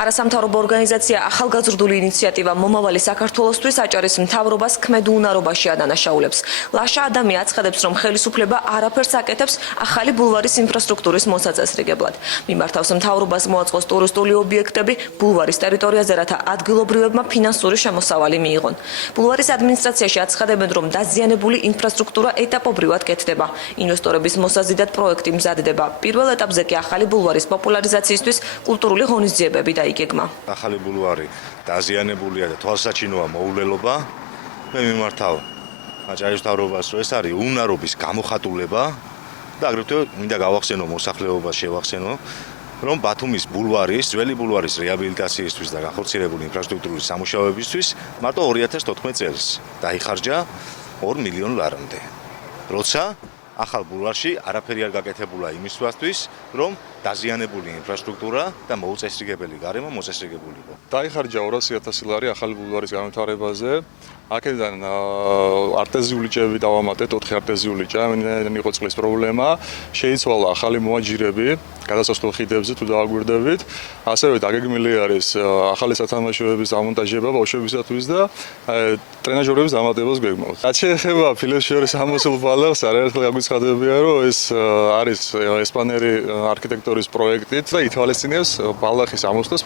არასამთავრობო ორგანიზაცია ახალგაზრდული ინიციატივა მომავალი საქართველოსთვის აჭარის მთავრობას ქმედუნარობაში ადანაშაულებს. ლაშა ადამი აცხადებს, რომ ხელისუფლება არაფერს აკეთებს ახალი ბულვარის ინფრასტრუქტურის მოსაწესრიგებლად. მიმართავს მთავრობას მოაწყოს ტურისტული ობიექტები ბულვარის ტერიტორიაზე, რათა ადგილობრივებმა ფინანსური შემოსავალი მიიღონ. ბულვარის ადმინისტრაციაში აცხადებენ, რომ დაზიანებული ინფრასტრუქტურა ეტაპობრივად კეთდება. ინვესტორების მოსაზიდად პროექტი მზადდება. პირველ ეტაპზე კი ახალი ბულვარის პოპულარიზაციისთვის კულტურული ღონისძიებები დაიგეგმა. ახალი ბულვარი დაზიანებულია და თვალსაჩინოა მოულელობა. მე მიმართავ აჭარის მთავრობას, რომ ეს არის უნარობის გამოხატულება და აგრეთვე მინდა გავახსენო მოსახლეობას შევახსენო, რომ ბათუმის ბულვარის, ძველი ბულვარის რეაბილიტაციისთვის და განხორციელებული ინფრასტრუქტურის სამუშაოებისთვის მარტო 2014 წელს დაიხარჯა 2 მილიონ ლარამდე. როცა ახალ ბულვარში არაფერი არ გაკეთებულა იმისათვის, რომ დაზიანებული ინფრასტრუქტურა და მოუწესრიგებელი გარემო მოწესრიგებულიყო. დაიხარჯა 200,000 ლარი ახალი ბულვარის განვითარებაზე. აქედან არტეზიული ჭები დავამატეთ, 4 არტეზიული ჭა, იყო წყლის პრობლემა. შეიცვალა ახალი მოაჯირები, გადასასვლელ ხიდებზე თუ დააგვირდებით. ასევე დაგეგმილი არის ახალი სათამაშოების დამონტაჟება ბავშვებისათვის და ტრენაჟორების დამატებას გეგმავთ. რაც შეეხება ფილოსოფიის ამოსულ ბალახს, არაერთხელ გაგვიცხადებია, რომ ეს არის ესპანური არქიტექტორის პროექტით და ითვალისწინებს ბალახის ამოსვლას